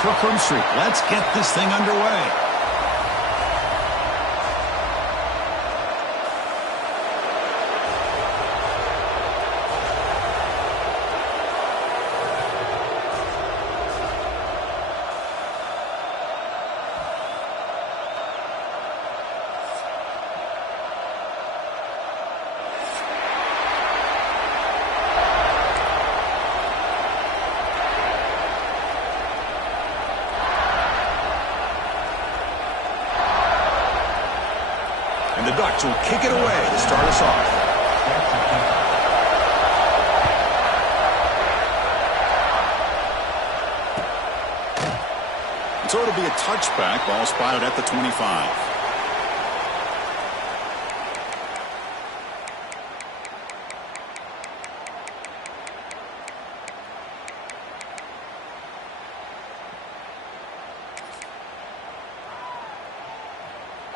Cookroom Street. Let's get this thing underway. And the Ducks will kick it away to start us off. And so it'll be a touchback. Ball spotted at the 25.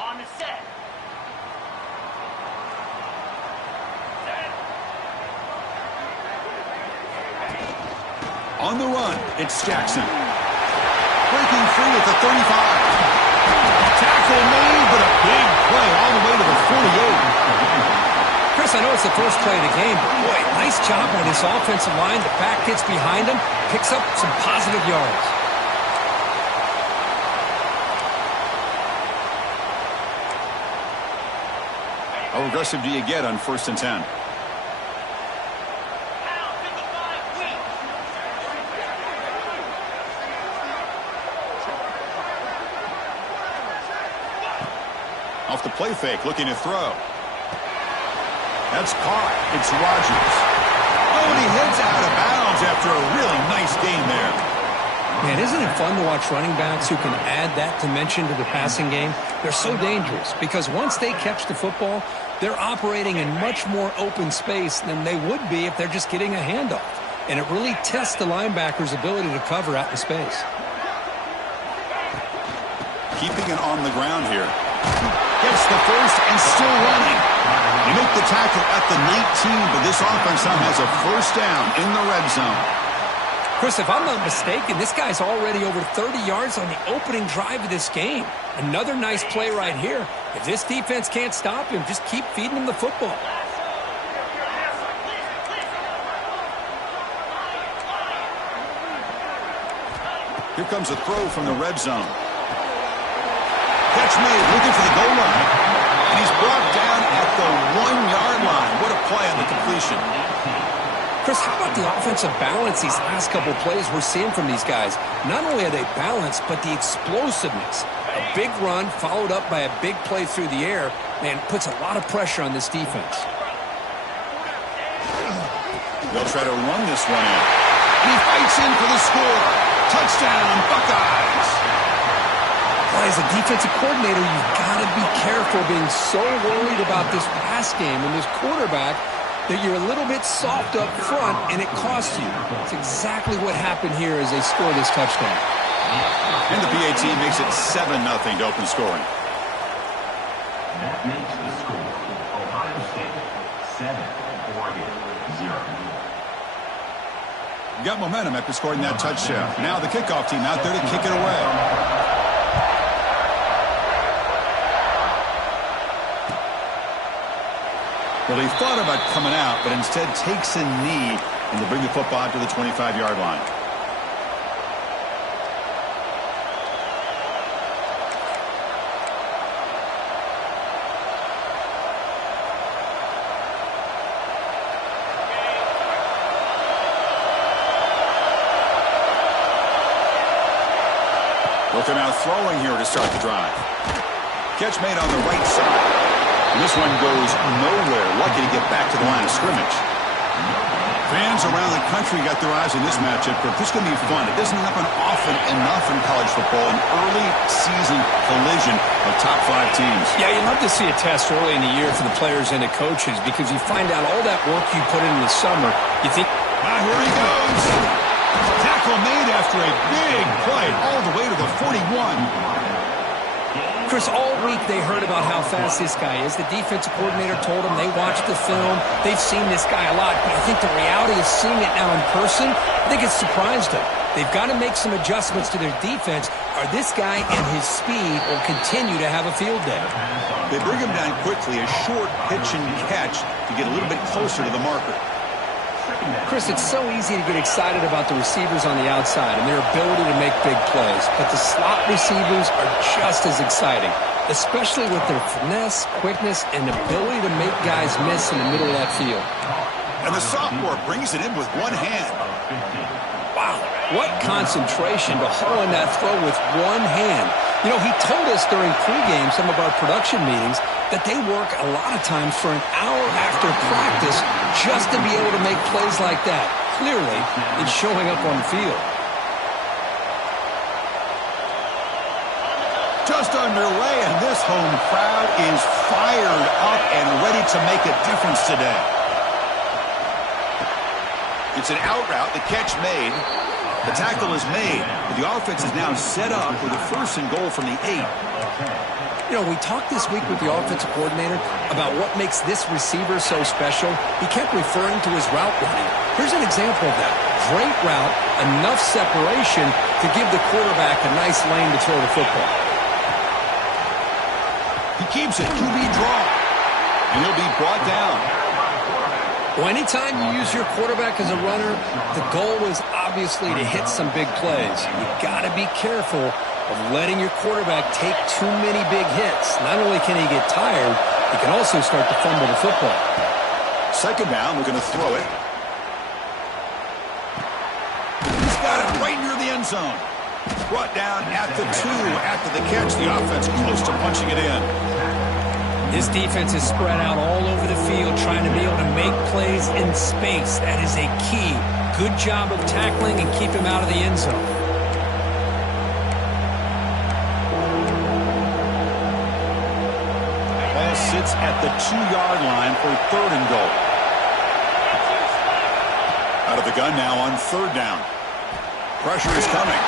On the set. On the run, it's Jackson. Breaking free at the 35. Tackle made, but a big play all the way to the 48. Chris, I know it's the first play of the game, but boy, nice job on this offensive line. The back gets behind him, picks up some positive yards. How aggressive do you get on 1st and 10? Off the play fake, looking to throw. That's caught. It's Rodgers. Oh, and he heads out of bounds after a really nice gain there. Man, isn't it fun to watch running backs who can add that dimension to the passing game? They're so dangerous because once they catch the football, they're operating in much more open space than they would be if they're just getting a handoff. And it really tests the linebacker's ability to cover out in space. Keeping it on the ground here. Gets the first and still running. They make the tackle at the 19, but this offense now has a first down in the red zone. Chris, if I'm not mistaken, this guy's already over 30 yards on the opening drive of this game. Another nice play right here. If this defense can't stop him, just keep feeding him the football. Here comes a throw from the red zone. Catch made, looking for the goal line. And he's brought down at the 1-yard line. What a play on the completion. Chris, how about the offensive balance these last couple plays we're seeing from these guys? Not only are they balanced, but the explosiveness. A big run followed up by a big play through the air, man, puts a lot of pressure on this defense. They'll try to run this one in. And he fights in for the score. Touchdown, Buckeyes. Well, as a defensive coordinator, you've got to be careful being so worried about this pass game and this quarterback that you're a little bit soft up front and it costs you. That's exactly what happened here as they score this touchdown. And the PAT makes it 7-0 to open scoring. That makes the score Ohio State 7, Oregon 0. You got momentum after scoring that touchdown. Now the kickoff team out there to kick it away. Well, he thought about coming out, but instead takes a knee and to bring the football out to the 25-yard line. Looking out throwing here to start the drive. Catch made on the right side. And this one goes nowhere. Lucky to get back to the line of scrimmage. Fans around the country got their eyes on this matchup, but this is going to be fun. It doesn't happen often enough in college football, an early season collision of top 5 teams. Yeah, you love to see a test early in the year for the players and the coaches because you find out all that work you put in the summer. You think, here he goes. Tackle made after a big play all the way to the 41. Chris, all week they heard about how fast this guy is. The defensive coordinator told them they watched the film. They've seen this guy a lot, but I think the reality of seeing it now in person, I think it's surprised them. They've got to make some adjustments to their defense, or this guy and his speed will continue to have a field day. They bring him down quickly, a short pitch and catch to get a little bit closer to the marker. Chris, it's so easy to get excited about the receivers on the outside and their ability to make big plays, but the slot receivers are just as exciting, especially with their finesse, quickness, and ability to make guys miss in the middle of that field. And the sophomore brings it in with one hand. Wow, what concentration to haul in that throw with one hand. You know, he told us during pregame, some of our production meetings, that they work a lot of times for an hour after practice just to be able to make plays like that. Clearly, it's showing up on the field. Just underway, and this home crowd is fired up and ready to make a difference today. It's an out route, the catch made. The tackle is made, but the offense is now set up with a 1st and goal from the 8. You know, we talked this week with the offensive coordinator about what makes this receiver so special. He kept referring to his route running. Here's an example of that. Great route, enough separation to give the quarterback a nice lane to throw the football. He keeps it to be drawn, and he'll be brought down. Well, anytime you use your quarterback as a runner, the goal is obviously to hit some big plays. You've got to be careful of letting your quarterback take too many big hits. Not only can he get tired, he can also start to fumble the football. 2nd down, we're going to throw it. He's got it right near the end zone. Brought down at the 2 after the catch. The offense close to punching it in. His defense is spread out all over the field, trying to be able to make plays in space. That is a key. Good job of tackling and keep him out of the end zone. Ball sits at the 2-yard line for 3rd and goal. Out of the gun now on 3rd down. Pressure is coming.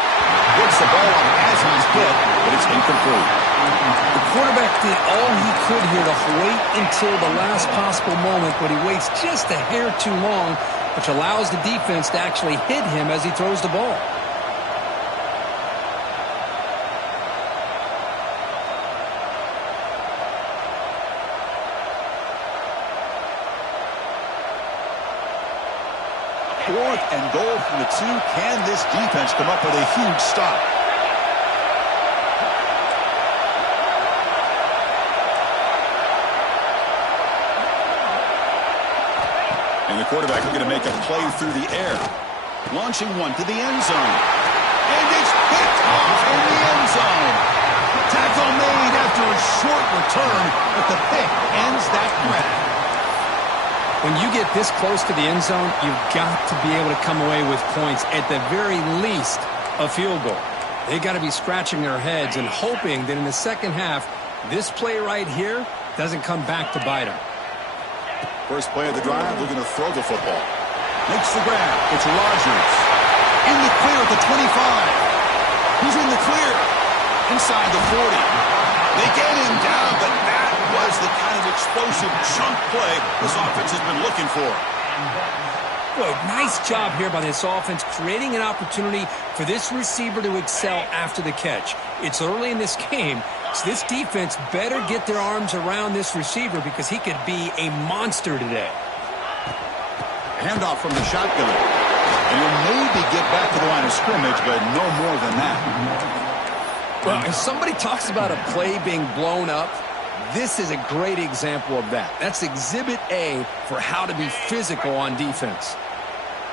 Gets the ball up as he's hit, but it's incomplete. The quarterback did all he could here to wait until the last possible moment, but he waits just a hair too long, which allows the defense to actually hit him as he throws the ball. Fourth and goal from the 2. Can this defense come up with a huge stop? And the quarterback is going to make a play through the air. Launching one to the end zone. And it's picked off in the end zone. Tackle made after a short return, but the pick ends that threat. When you get this close to the end zone, you've got to be able to come away with points, at the very least, a field goal. They got to be scratching their heads and hoping that in the second half, this play right here doesn't come back to bite them. First play of the drive, they're going to throw the football. Makes the grab. It's Rodgers. In the clear at the 25. He's in the clear. Inside the 40. They get him down, but that was the kind of explosive chunk play this offense has been looking for. Boy, nice job here by this offense, creating an opportunity for this receiver to excel after the catch. It's early in this game, so this defense better get their arms around this receiver because he could be a monster today. Handoff from the shotgun. And he'll maybe get back to the line of scrimmage, but no more than that. Well, if somebody talks about a play being blown up, this is a great example of that. That's exhibit A for how to be physical on defense.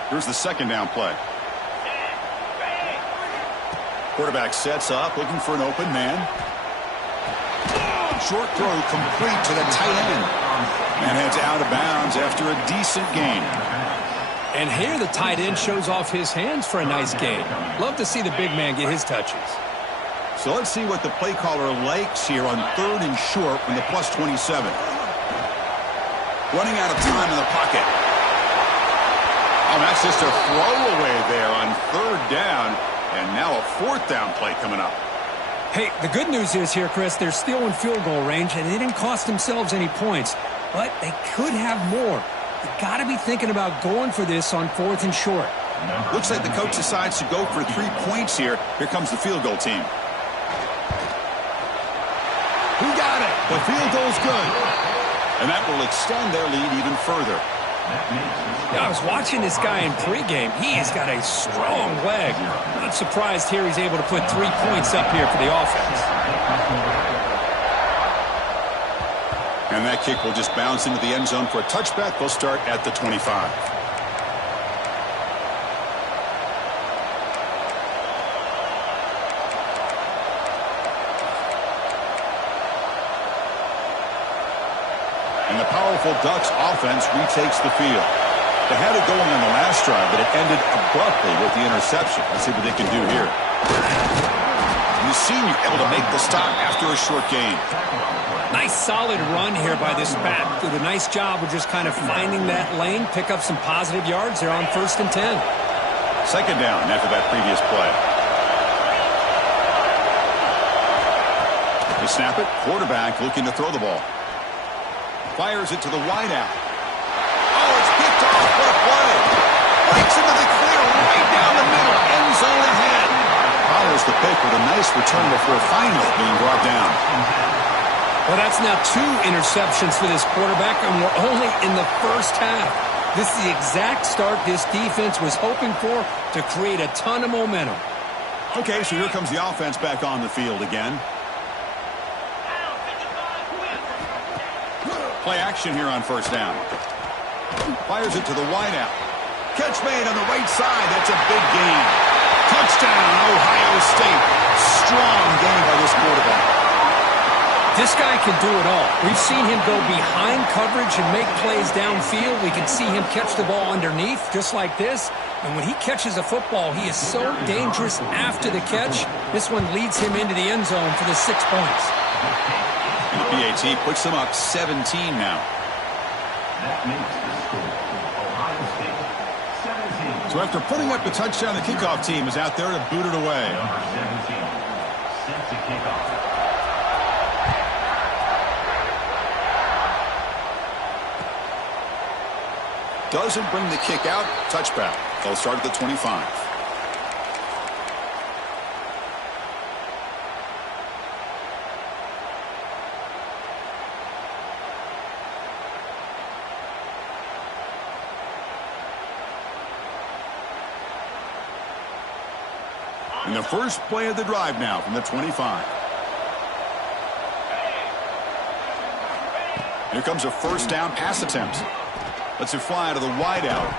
Here's the 2nd down play. Quarterback sets up, looking for an open man. Short throw complete to the tight end. And heads out of bounds after a decent gain. And here the tight end shows off his hands for a nice gain. Love to see the big man get his touches. So let's see what the play caller likes here on 3rd and short from the +27. Running out of time in the pocket. Oh, that's just a throwaway there on 3rd down. And now a 4th down play coming up. Hey, the good news is here, Chris, they're still in field goal range, and they didn't cost themselves any points. But they could have more. You got to be thinking about going for this on 4th and short. Looks like the coach decides to go for 3 points here. Here comes the field goal team. Who got it? The field goal's good. And that will extend their lead even further. Yeah, I was watching this guy in pregame. He has got a strong leg. Not surprised here he's able to put 3 points up here for the offense. And that kick will just bounce into the end zone for a touchback. They'll start at the 25. And the powerful Ducks offense retakes the field. They had it going on the last drive, but it ended abruptly with the interception. Let's see what they can do here. And the senior able to make the stop after a short gain. Nice solid run here by this back. Did a nice job of just kind of finding that lane, pick up some positive yards. They're on 1st and 10. Second down after that previous play. They snap it. Quarterback looking to throw the ball. Fires it to the wideout. Oh, it's picked off. What a play. Breaks into the clear right down the middle. End zone ahead. Follows the pick with a nice return before finally being brought down. Well, that's now 2 interceptions for this quarterback, and we're only in the first half. This is the exact start this defense was hoping for to create a ton of momentum. Okay, so here comes the offense back on the field again. Play action here on 1st down. Fires it to the wideout. Catch made on the right side. That's a big gain. Touchdown, Ohio State. Strong game by this quarterback. This guy can do it all. We've seen him go behind coverage and make plays downfield. We can see him catch the ball underneath, just like this. And when he catches a football, he is so dangerous after the catch. This one leads him into the end zone for the 6 points. And the PAT puts them up 17 now. That makes the score Ohio State 17. So after putting up the touchdown, the kickoff team is out there to boot it away. Number 17, set to kick off. Doesn't bring the kick out. Touchback. They'll start at the 25. And the first play of the drive now from the 25. Here comes a 1st down pass attempt. Lets it fly to the wideout.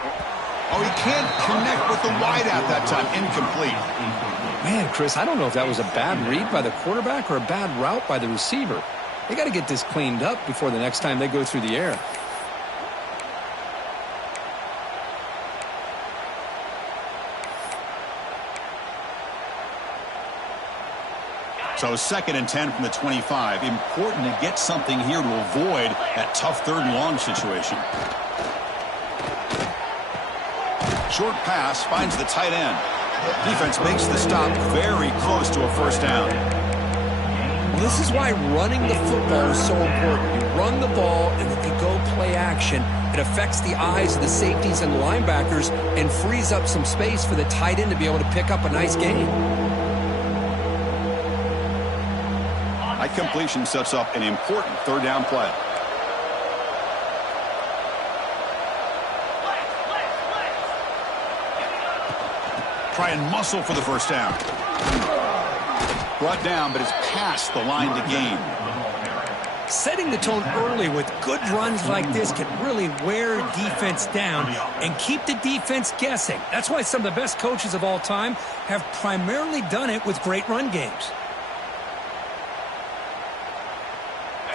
Oh, he can't connect with the wideout that time. Incomplete. Man, Chris, I don't know if that was a bad read by the quarterback or a bad route by the receiver. They got to get this cleaned up before the next time they go through the air. So 2nd and 10 from the 25. Important to get something here to avoid that tough 3rd and long situation. Short pass finds the tight end. Defense makes the stop very close to a 1st down. Well, this is why running the football is so important. You run the ball, and if you go play action, it affects the eyes of the safeties and linebackers and frees up some space for the tight end to be able to pick up a nice gain. That completion sets up an important 3rd down play. Try and muscle for the 1st down. Brought down, but it's past the line to gain. Setting the tone early with good runs like this can really wear defense down and keep the defense guessing. That's why some of the best coaches of all time have primarily done it with great run games.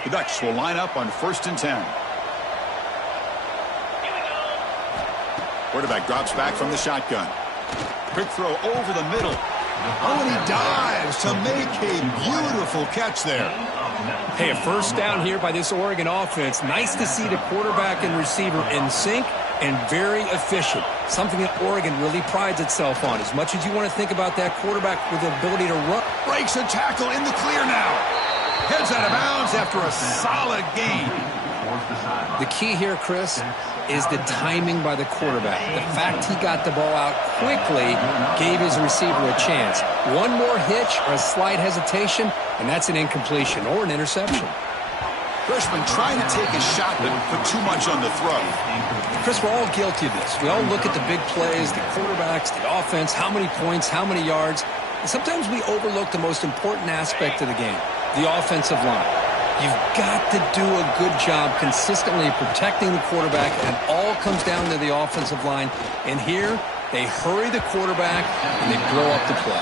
The Ducks will line up on 1st and 10. Quarterback drops back from the shotgun. Quick throw over the middle. Oh, and he dives to make a beautiful catch there. Hey, a 1st down here by this Oregon offense. Nice to see the quarterback and receiver in sync and very efficient, something that Oregon really prides itself on. As much as you want to think about that quarterback with the ability to run. Breaks a tackle in the clear now. Heads out of bounds after a solid gain. The key here, Chris, is the timing by the quarterback. The fact he got the ball out quickly gave his receiver a chance. One more hitch or a slight hesitation, and that's an incompletion or an interception. Freshman trying to take a shot but put too much on the throw. Chris, we're all guilty of this. We all look at the big plays, the quarterbacks, the offense, how many points, how many yards. And sometimes we overlook the most important aspect of the game, the offensive line. You've got to do a good job consistently protecting the quarterback, and it all comes down to the offensive line. And here, they hurry the quarterback, and they blow up the play.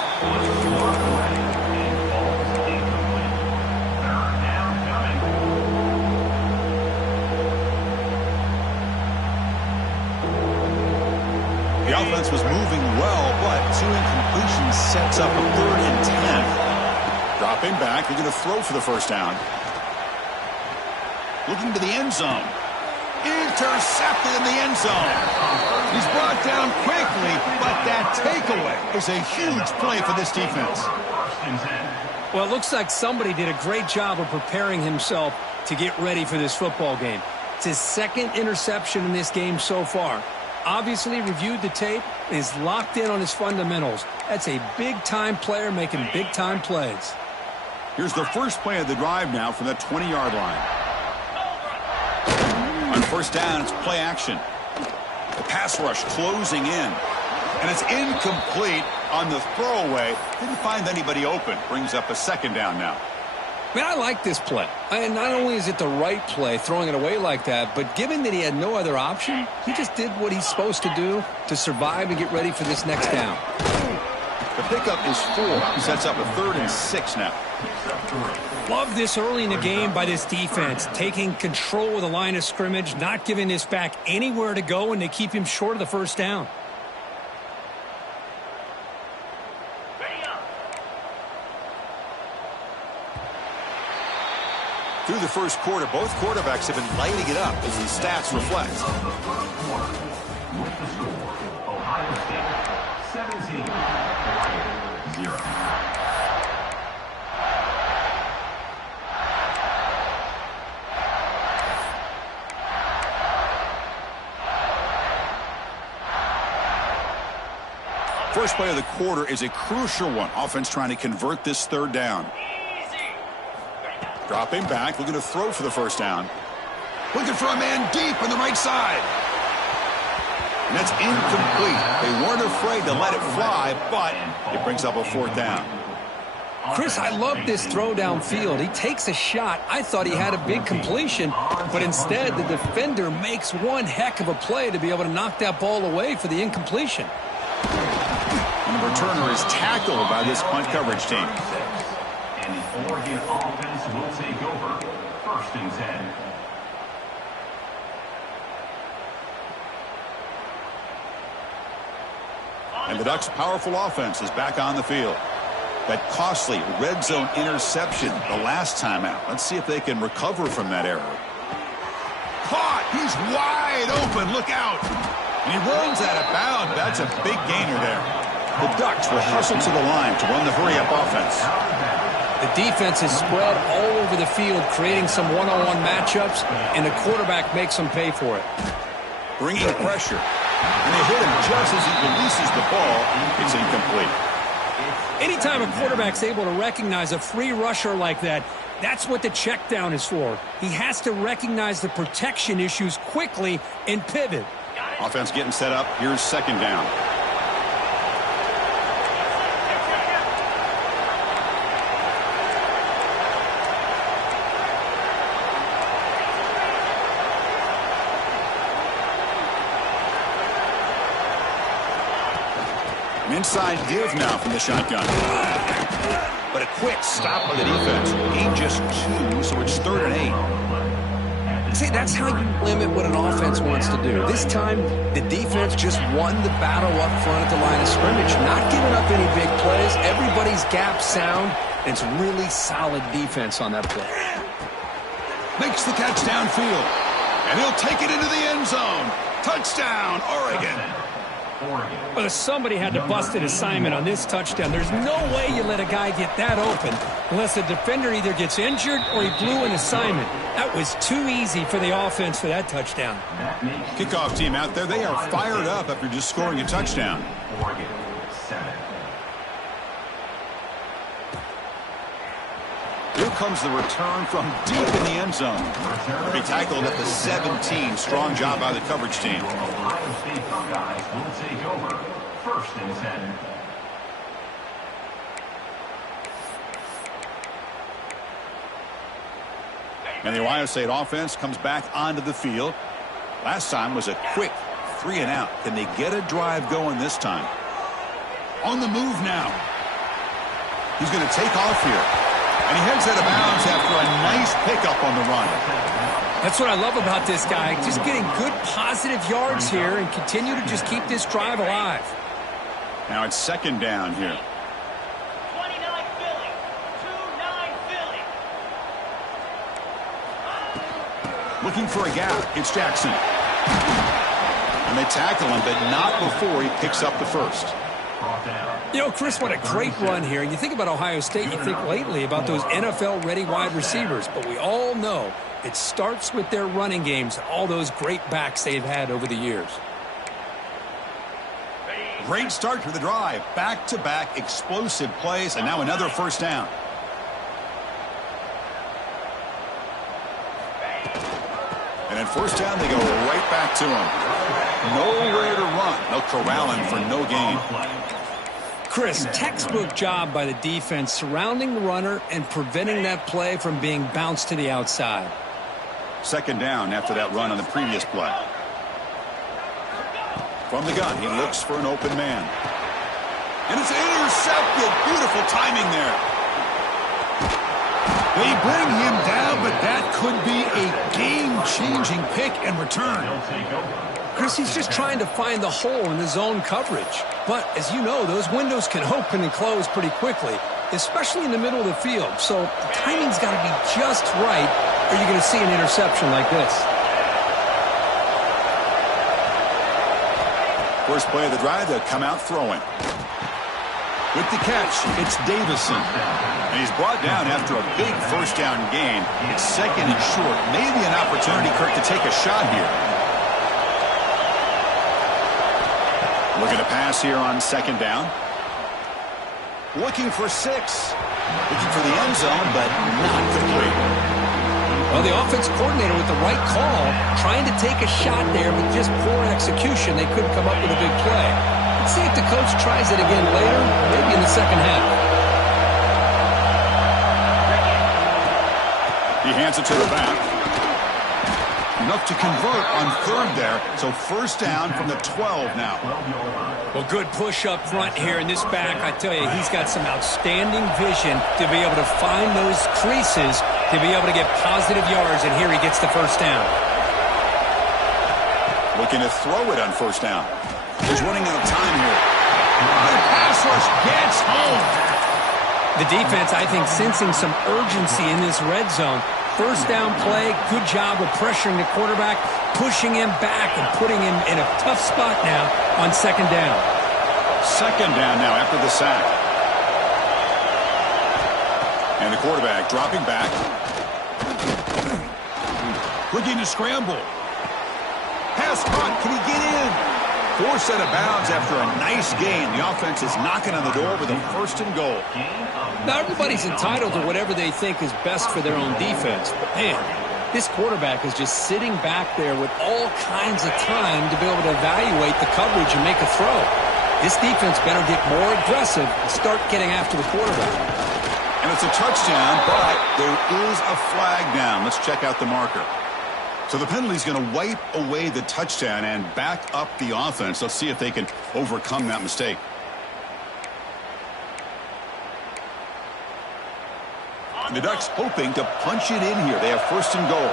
The offense was moving well, but 2 incompletions sets up a 3rd and 10. Dropping back, they're going to throw for the first down. Looking to the end zone. Intercepted in the end zone. He's brought down quickly, but that takeaway is a huge play for this defense. Well, it looks like somebody did a great job of preparing himself to get ready for this football game. It's his 2nd interception in this game so far. Obviously reviewed the tape, is locked in on his fundamentals. That's a big-time player making big-time plays. Here's the first play of the drive now from the 20-yard line. On first down, it's play action. The pass rush closing in. And it's incomplete on the throwaway. Didn't find anybody open. Brings up a 2nd down now. Man, I like this play. And not only is it the right play, throwing it away like that, but given that he had no other option, he just did what he's supposed to do to survive and get ready for this next down. The pickup is 4. Sets up a 3rd and 6 now. Love this early in the game by this defense, taking control of the line of scrimmage, not giving this back anywhere to go, and they keep him short of the first down. Through the first quarter, both quarterbacks have been lighting it up as the stats reflect. With the score, Ohio State 17, Oregon 0. First play of the quarter is a crucial one. Offense trying to convert this 3rd down. Dropping back, looking to throw for the first down. Looking for a man deep on the right side. And that's incomplete. They weren't afraid to let it fly, but it brings up a 4th down. Chris, I love this throw downfield. He takes a shot. I thought he had a big completion, but instead the defender makes one heck of a play to be able to knock that ball away for the incompletion. And the returner is tackled by this punt coverage team. And the Oregon offense will take over 1st and 10. And the Ducks' powerful offense is back on the field. That costly red zone interception the last time out. Let's see if they can recover from that error. Caught! He's wide open. Look out! And he runs out of bounds. That's a big gainer there. The Ducks will hustle to the line to run the hurry-up offense. The defense is spread all over the field, creating some one-on-one matchups, and the quarterback makes them pay for it. Bringing pressure. And they hit him just as he releases the ball. It's incomplete. Anytime a quarterback's able to recognize a free rusher like that, that's what the check down is for. He has to recognize the protection issues quickly and pivot. Offense getting set up. Here's 2nd down. An inside give now from the shotgun. But a quick stop by the defense. Gain just 2, so it's 3rd and 8. See, that's how you limit what an offense wants to do. This time, the defense just won the battle up front at the line of scrimmage, not giving up any big plays. Everybody's gap sound, and it's really solid defense on that play. Makes the catch downfield. And he'll take it into the end zone. Touchdown, Oregon. Well, somebody had to bust an assignment on this touchdown. There's no way you let a guy get that open unless the defender either gets injured or he blew an assignment. That was too easy for the offense for that touchdown. Kickoff team out there, they are fired up after just scoring a touchdown. Oregon 7. Here comes the return from deep in the end zone. They tackled at the 17. Strong job by the coverage team. Ohio State Buckeyes will take over. 1st and 10. And the Ohio State offense comes back onto the field. Last time was a quick 3 and out. Can they get a drive going this time? On the move now. He's going to take off here. And he heads out of bounds after a nice pickup on the run. That's what I love about this guy. Just getting good positive yards here and continue to just keep this drive alive. Now it's 2nd down here. 29 Philly. 2-9 Philly. Looking for a gap. It's Jackson. And they tackle him, but not before he picks up the first. You know, Chris, what a great run here. And you think about Ohio State, you think lately about those NFL-ready wide receivers. But we all know it starts with their running games, all those great backs they've had over the years. Great start to the drive. Back-to-back explosive plays, and now another 1st down. And then 1st down, they go right back to him. Nowhere to run. They'll corral him for no gain. Chris, textbook job by the defense surrounding the runner and preventing that play from being bounced to the outside. 2nd down after that run on the previous play. From the gun, he looks for an open man. And it's intercepted. Beautiful timing there. They bring him down, but that could be a game-changing pick and return. Chris, he's just trying to find the hole in the zone coverage. But, as you know, those windows can open and close pretty quickly, especially in the middle of the field. So the timing's got to be just right, or you're going to see an interception like this. First play of the drive, they'll come out throwing. With the catch, it's Davison. And he's brought down after a big 1st down gain. It's 2nd and short. Maybe an opportunity, Kirk, to take a shot here. Looking to pass here on 2nd down. Looking for 6. Looking for the end zone, but not complete. Well, the offense coordinator with the right call, trying to take a shot there, but just poor execution. They couldn't come up with a big play. Let's see if the coach tries it again later, maybe in the 2nd half. He hands it to the back. Enough to convert on 3rd there. So 1st down from the 12 now. Well, good push up front here in this back. I tell you, he's got some outstanding vision to be able to find those creases, to be able to get positive yards, and here he gets the 1st down. Looking to throw it on 1st down. He's running out of time here. The pass rush gets home. The defense, I think, sensing some urgency in this red zone. 1st down play, good job of pressuring the quarterback, pushing him back and putting him in a tough spot now on 2nd down. 2nd down now after the sack. And the quarterback dropping back. Looking to scramble. Pass caught. Can he get in? Forced out of bounds after a nice gain. The offense is knocking on the door with a 1st and goal. Now, everybody's entitled to whatever they think is best for their own defense. But, man, this quarterback is just sitting back there with all kinds of time to be able to evaluate the coverage and make a throw. This defense better get more aggressive and start getting after the quarterback. And it's a touchdown, but there is a flag down. Let's check out the marker. So the penalty is going to wipe away the touchdown and back up the offense. Let's see if they can overcome that mistake. And the Ducks hoping to punch it in here. They have 1st and goal.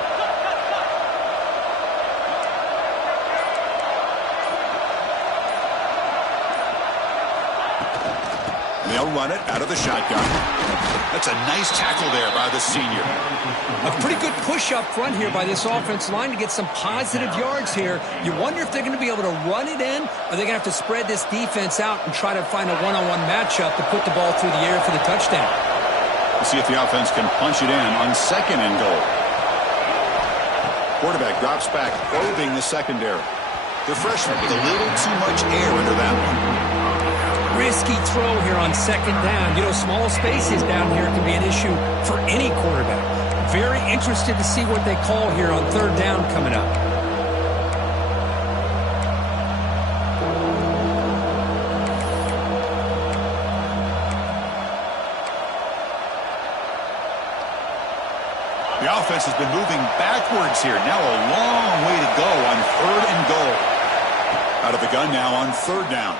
And the They'll run it out of the shotgun. That's a nice tackle there by the senior. A pretty good push up front here by this offensive line to get some positive yards here. You wonder if they're going to be able to run it in, or they're going to have to spread this defense out and try to find a one-on-one matchup to put the ball through the air for the touchdown. We'll see if the offense can punch it in on 2nd and goal. Quarterback drops back, probing the secondary. The freshman with a little too much air under that one. Risky throw here on 2nd down. You know, small spaces down here can be an issue for any quarterback. Very interested to see what they call here on 3rd down coming up. The offense has been moving backwards here. Now a long way to go on 3rd and goal. Out of the gun now on 3rd down.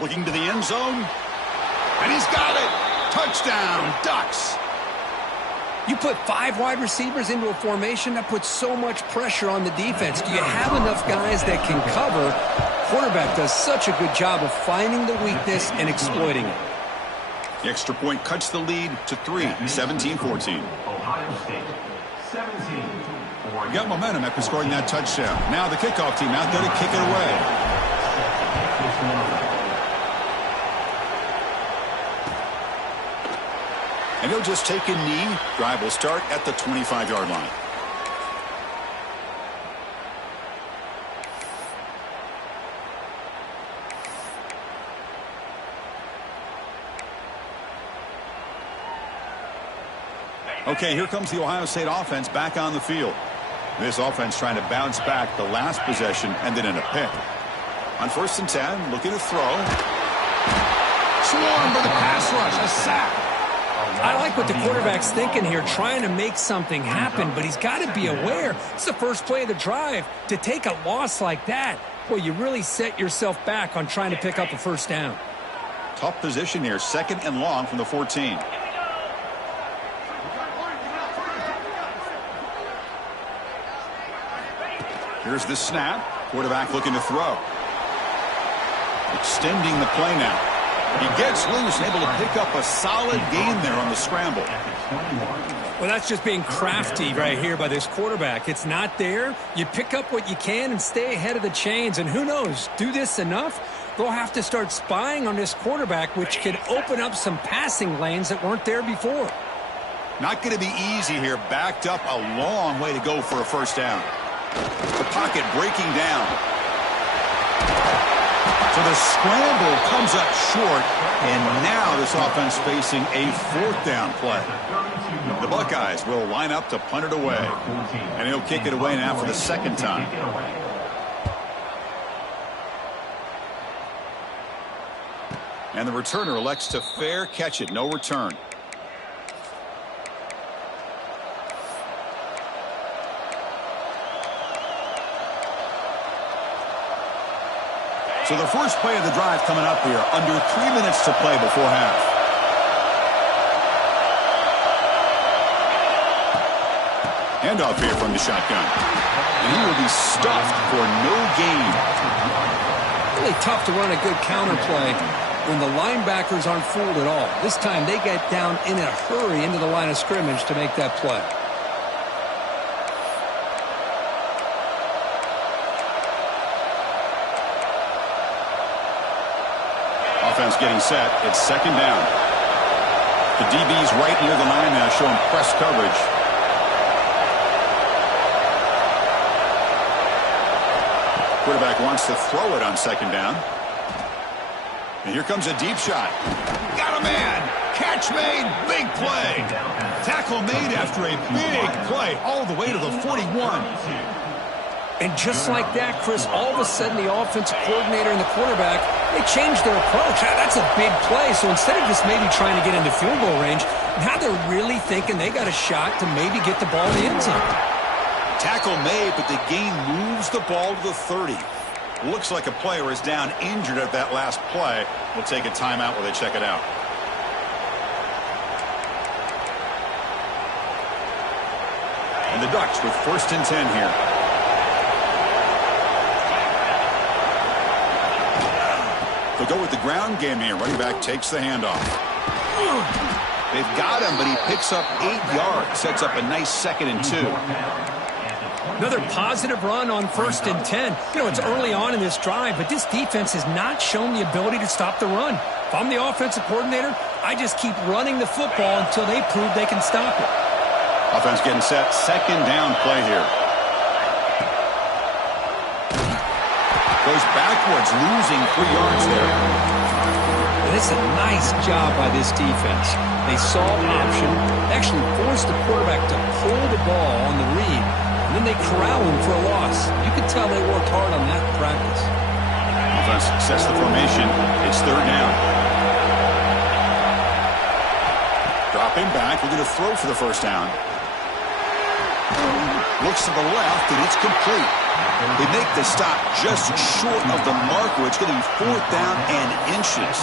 Looking to the end zone. And he's got it. Touchdown, Ducks. You put 5 wide receivers into a formation, that puts so much pressure on the defense. Do you have enough guys that can cover? Quarterback does such a good job of finding the weakness and exploiting it. The extra point cuts the lead to 3, 17-14. Ohio State, 17. Got momentum after scoring that touchdown. Now the kickoff team out there to kick it away. And he'll just take a knee. Drive will start at the 25-yard line. Okay, here comes the Ohio State offense back on the field. This offense trying to bounce back the last possession, ended in a pick. On 1st and 10, looking to throw. Swarm for the pass rush, a sack. I like what the quarterback's thinking here, trying to make something happen, but he's got to be aware. It's the first play of the drive. To take a loss like that, boy, you really set yourself back on trying to pick up a 1st down. Tough position here, 2nd and long from the 14. Here's the snap. Quarterback looking to throw. Extending the play now. He gets loose and able to pick up a solid gain there on the scramble. Well, that's just being crafty right here by this quarterback. It's not there. You pick up what you can and stay ahead of the chains. And who knows, do this enough, they'll have to start spying on this quarterback, which could open up some passing lanes that weren't there before. Not going to be easy here. Backed up a long way to go for a 1st down. The pocket breaking down. So the scramble comes up short, and now this offense facing a 4th down play. The Buckeyes will line up to punt it away, and he'll kick it away now for the 2nd time. And the returner elects to fair catch it, no return. So the first play of the drive coming up here, under 3 minutes to play before half. Handoff here from the shotgun. And he will be stuffed for no gain. Really tough to run a good counter play when the linebackers aren't fooled at all. This time they get down in a hurry into the line of scrimmage to make that play. Offense getting set. It's 2nd down. The DB's right near the line now, showing press coverage. Quarterback wants to throw it on 2nd down. And here comes a deep shot. Got a man. Catch made. Big play. Tackle made after a big play all the way to the 41. And just like that, Chris, all of a sudden the offensive coordinator and the quarterback, they changed their approach. That's a big play. So instead of just maybe trying to get into field goal range, now they're really thinking they got a shot to maybe get the ball in the end zone. Tackle made, but the gain moves the ball to the 30. Looks like a player is down injured at that last play. We'll take a timeout while they check it out. And the Ducks with 1st and 10 here. They'll go with the ground game here. Running back takes the handoff. They've got him, but he picks up 8 yards. Sets up a nice 2nd and 2. Another positive run on 1st and 10. You know, it's early on in this drive, but this defense has not shown the ability to stop the run. If I'm the offensive coordinator, I just keep running the football until they prove they can stop it. Offense getting set. 2nd down play here. Goes backwards, losing 3 yards there. And it's a nice job by this defense. They saw option, actually forced the quarterback to pull the ball on the read, and then they corral him for a loss. You could tell they worked hard on that in practice. Offense sets the formation. It's 3rd down. Dropping back. We're going to throw for the 1st down. Looks to the left, and it's complete. They make the stop just short of the marker. It's getting 4th down and inches.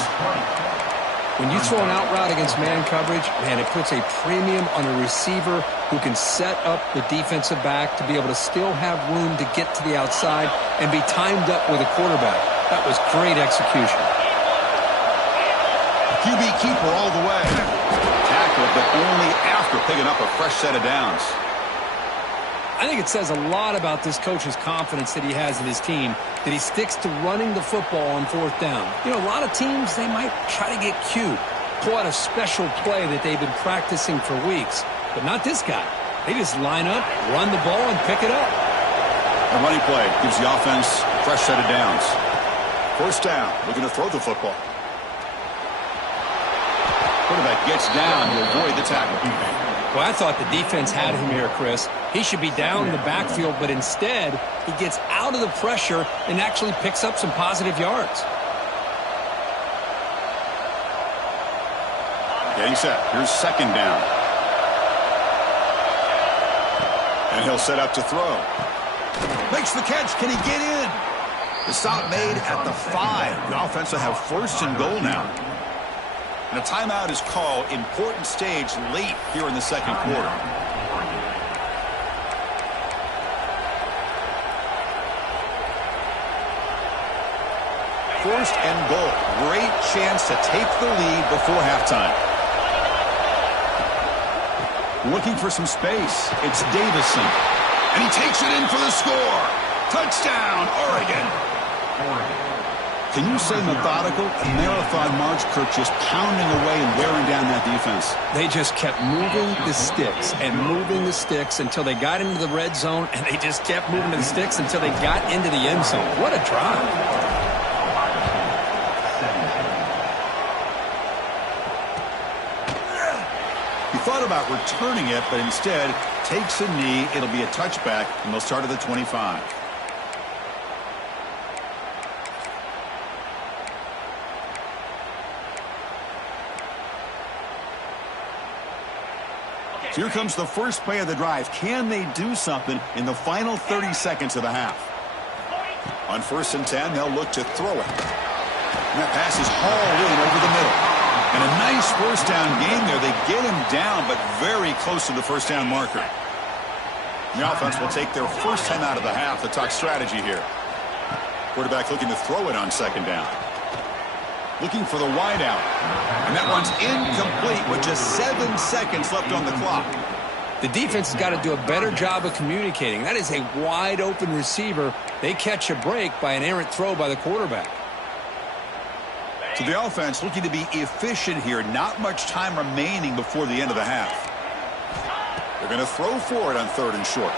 When you throw an out route against man coverage, man, it puts a premium on a receiver who can set up the defensive back to be able to still have room to get to the outside and be timed up with a quarterback. That was great execution. QB keeper all the way. Tackled, but only after picking up a fresh set of downs. I think it says a lot about this coach's confidence that he has in his team, that he sticks to running the football on 4th down. You know, a lot of teams, they might try to get cute, pull out a special play that they've been practicing for weeks, but not this guy. They just line up, run the ball, and pick it up. A running play gives the offense a fresh set of downs. 1st down, looking to throw the football. Quarterback gets down to avoid the tackle. Well, I thought the defense had him here, Chris. He should be down in the backfield, but instead, he gets out of the pressure and actually picks up some positive yards. Getting set. Here's 2nd down. And he'll set up to throw. Makes the catch. Can he get in? The stop made at the 5. The offense will have 1st and goal now. And a timeout is called. Important stage late here in the 2nd quarter. First and goal. Great chance to take the lead before halftime. Looking for some space. It's Davison. And he takes it in for the score. Touchdown, Oregon. Can you say methodical? A marathon march, Kirk, just pounding away and wearing down that defense. They just kept moving the sticks and moving the sticks until they got into the red zone, and they just kept moving the sticks until they got into the end zone. What a drive. He thought about returning it, but instead takes a knee. It'll be a touchback, and they'll start at the 25. So here comes the first play of the drive. Can they do something in the final 30 seconds of the half? On 1st and 10, they'll look to throw it. And that pass is hauled in over the middle. And a nice 1st down gain there. They get him down, but very close to the 1st down marker. The offense will take their first time out of the half to talk strategy here. Quarterback looking to throw it on 2nd down. Looking for the wide out. And that one's incomplete with just 7 seconds left on the clock. The defense has got to do a better job of communicating. That is a wide open receiver. They catch a break by an errant throw by the quarterback. So the offense looking to be efficient here. Not much time remaining before the end of the half. They're going to throw for it on 3rd and short.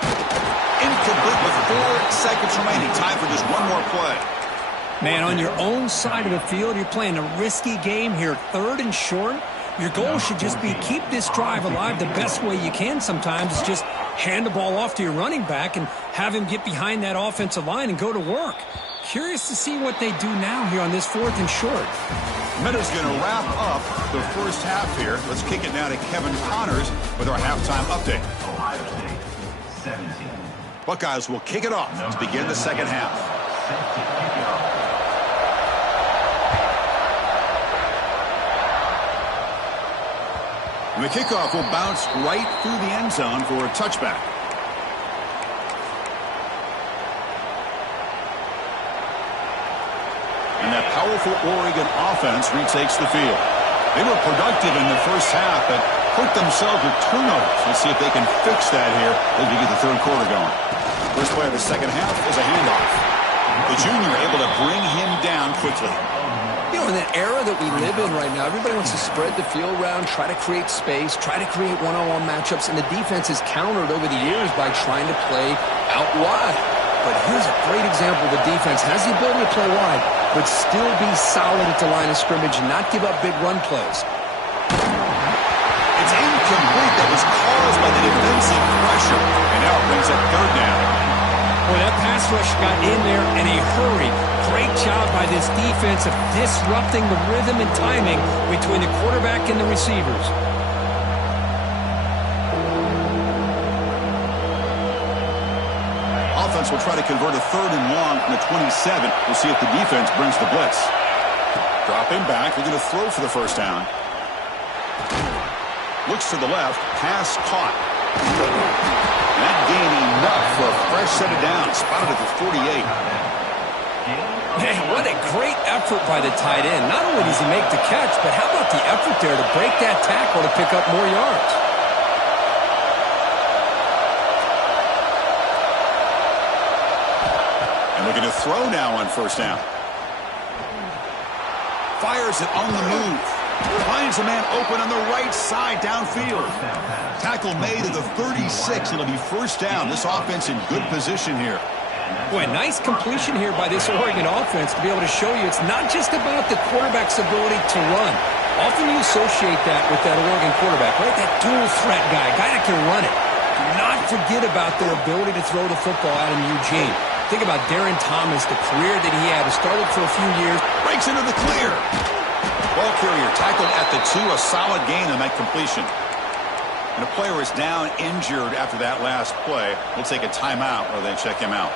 Incomplete with 4 seconds remaining. Time for just one more play. Man, on your own side of the field, you're playing a risky game here. 3rd and short. Your goal should just be keep this drive alive the best way you can sometimes. Is just hand the ball off to your running back and have him get behind that offensive line and go to work. Curious to see what they do now here on this 4th and short. Meadows going to wrap up the first half here. Let's kick it now to Kevin Connors with our halftime update. Ohio State, 17. Buckeyes will kick it off to begin the second half. And the kickoff will bounce right through the end zone for a touchback. And that powerful Oregon offense retakes the field. They were productive in the first half, but hurt themselves with turnovers. Let's see if they can fix that here as we get the third quarter going. First play of the second half is a handoff. The junior able to bring him down quickly. You know, in that era that we live in right now, everybody wants to spread the field around, try to create space, try to create one-on-one matchups, and the defense is countered over the years by trying to play out wide. But here's a great example. The defense has the ability to play wide, but still be solid at the line of scrimmage and not give up big run plays. It's incomplete. That was caused by the defensive pressure. And now it brings up third down. Boy, that pass rush got in there in a hurry. Great job by this defense of disrupting the rhythm and timing between the quarterback and the receivers. Offense will try to convert a third and long from the 27. We'll see if the defense brings the blitz. Dropping back. They're going to throw for the first down. Looks to the left. Pass caught. That gain enough for a fresh set of downs. Spotted at the 48. Man, what a great effort by the tight end. Not only does he make the catch, but how about the effort there to break that tackle to pick up more yards? And looking to throw now on first down. Fires it on the move. Finds a man open on the right side downfield. Tackle made at the 36. It'll be first down. This offense in good position here. Boy, nice completion here by this Oregon offense to be able to show you it's not just about the quarterback's ability to run. Often you associate that with that Oregon quarterback, right? That dual threat guy that can run it. Do not forget about their ability to throw the football out in Eugene. Think about Darren Thomas, the career that he had. He started for a few years. Breaks into the clear. Ball carrier tackled at the 2. A solid gain on that completion. And a player is down injured after that last play. We'll take a timeout or then check him out.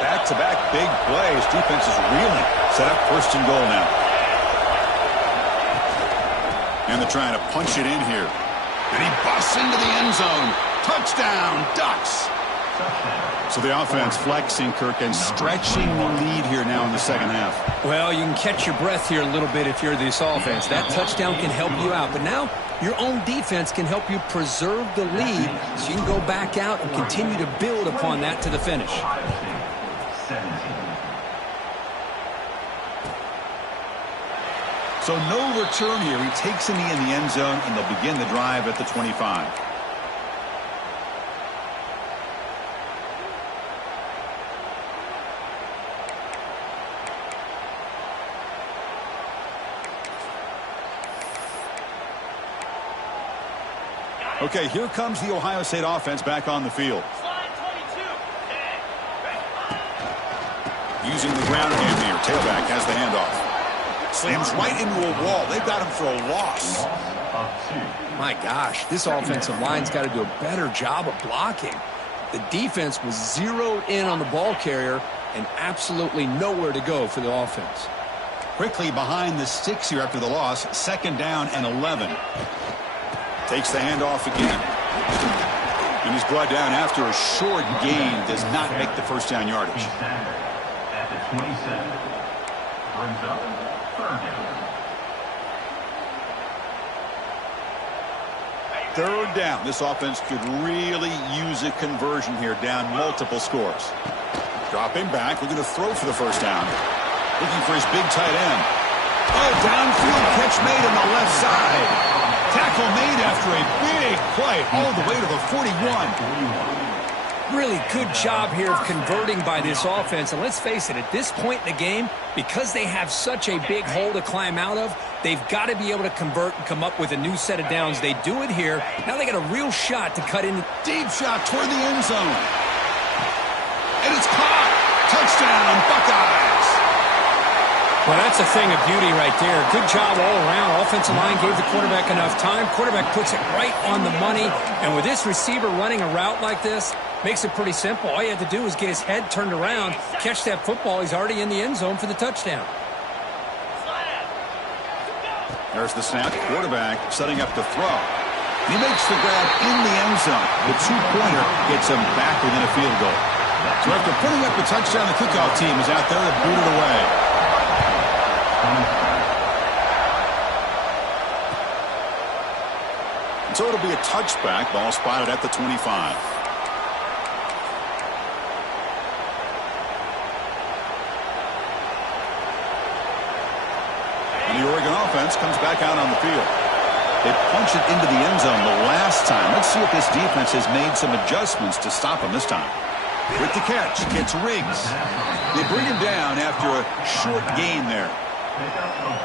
Back-to-back big plays. Defense is reeling. Set up first and goal now. And they're trying to punch it in here. And he busts into the end zone. Touchdown, Ducks. So the offense flexing, Kirk, and stretching the lead here now in the second half. Well, you can catch your breath here a little bit if you're this offense. That touchdown can help you out. But now your own defense can help you preserve the lead so you can go back out and continue to build upon that to the finish. So no return here. He takes a knee in the end zone, and they'll begin the drive at the 25. Okay, here comes the Ohio State offense back on the field. Slide 22. Using the ground game here. Tailback has the handoff. Slams right into a wall. They've got him for a loss. My gosh, this offensive line's got to do a better job of blocking. The defense was zeroed in on the ball carrier and absolutely nowhere to go for the offense. Quickly behind the sticks here after the loss. Second down and 11. Takes the handoff again. And he's brought down after a short gain. Does not make the first down yardage. At the 27. Brings up third down. Third down. This offense could really use a conversion here. Down multiple scores. Dropping back. We're going to throw for the first down. Looking for his big tight end. Oh, downfield catch made on the left side. Tackle made after a big play all the way to the 41. Really good job here of converting by this offense. And let's face it, at this point in the game, because they have such a big hole to climb out of, they've got to be able to convert and come up with a new set of downs. They do it here. Now they got a real shot to cut in. Deep shot toward the end zone. And it's caught. Touchdown, Buckeyes. Well, that's a thing of beauty right there. Good job all around. Offensive line gave the quarterback enough time. Quarterback puts it right on the money. And with this receiver running a route like this, makes it pretty simple. All you have to do is get his head turned around, catch that football. He's already in the end zone for the touchdown. There's the snap. Quarterback setting up to throw. He makes the grab in the end zone. The two-pointer gets him back within a field goal. So after putting up the touchdown, the kickoff team is out there to boot it away. And so it'll be a touchback. Ball spotted at the 25. And the Oregon offense comes back out on the field. They punch it into the end zone the last time. Let's see if this defense has made some adjustments to stop them this time. With the catch, gets Riggs. They bring him down after a short gain there.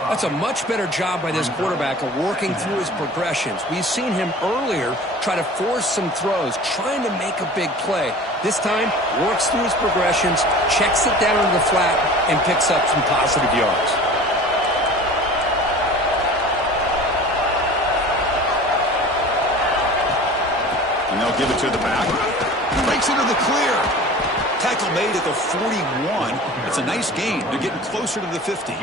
That's a much better job by this quarterback of working through his progressions. We've seen him earlier try to force some throws, trying to make a big play. This time, works through his progressions, checks it down to the flat, and picks up some positive yards. And they'll give it to the back. Breaks into the clear. Tackle made at the 41. It's a nice gain. They're getting closer to the 50.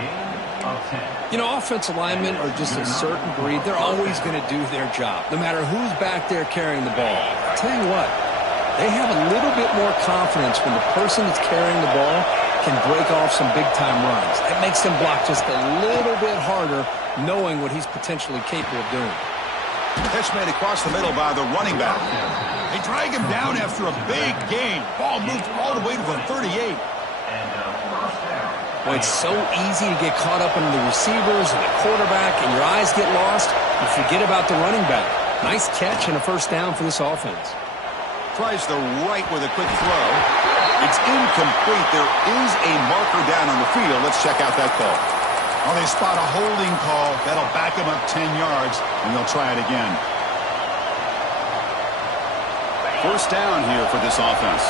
You know, offensive linemen are just a certain breed. They're always going to do their job, no matter who's back there carrying the ball. I'll tell you what, they have a little bit more confidence when the person that's carrying the ball can break off some big-time runs. That makes them block just a little bit harder, knowing what he's potentially capable of doing. Catch made across the middle by the running back. They drag him down after a big gain. Ball moved all the way to the 38. Well, it's so easy to get caught up in the receivers and the quarterback, and your eyes get lost. You forget about the running back. Nice catch and a first down for this offense. Tries the right with a quick throw. It's incomplete. There is a marker down on the field. Let's check out that call. Oh, they spot a holding call. That'll back him up 10 yards, and they'll try it again. First down here for this offense.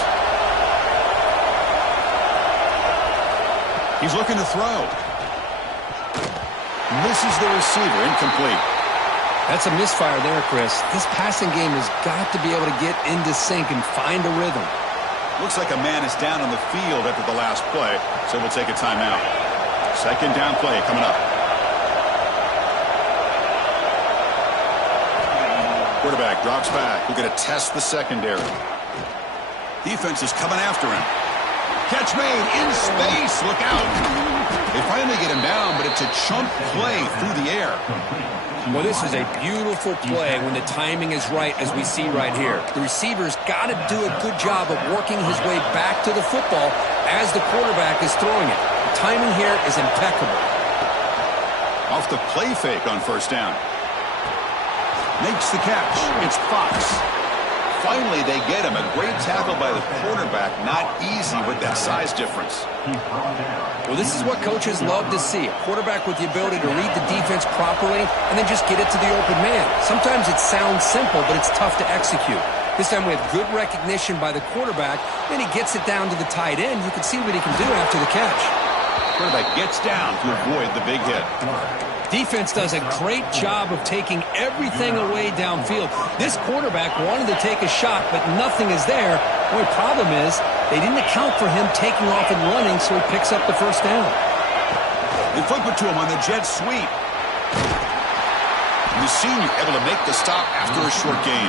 He's looking to throw. Misses the receiver. Incomplete. That's a misfire there, Chris. This passing game has got to be able to get into sync and find a rhythm. Looks like a man is down on the field after the last play, so we'll take a timeout. Second down play coming up. Quarterback drops back. We're going to test the secondary. Defense is coming after him. Catch made in space. Look out. They finally get him down, but it's a chunk play through the air. Well, this is a beautiful play when the timing is right, as we see right here. The receiver's got to do a good job of working his way back to the football as the quarterback is throwing it. The timing here is impeccable. Off the play fake on first down. Makes the catch. It's Fox. Finally, they get him. A great tackle by the quarterback. Not easy with that size difference. Well, this is what coaches love to see. A quarterback with the ability to read the defense properly and then just get it to the open man. Sometimes it sounds simple, but it's tough to execute. This time we have good recognition by the quarterback. Then he gets it down to the tight end. You can see what he can do after the catch. Quarterback gets down to avoid the big hit. Defense does a great job of taking everything away downfield. This quarterback wanted to take a shot, but nothing is there. The only problem is they didn't account for him taking off and running, so he picks up the first down. They flip it to him on the jet sweep. And the senior able to make the stop after a short gain.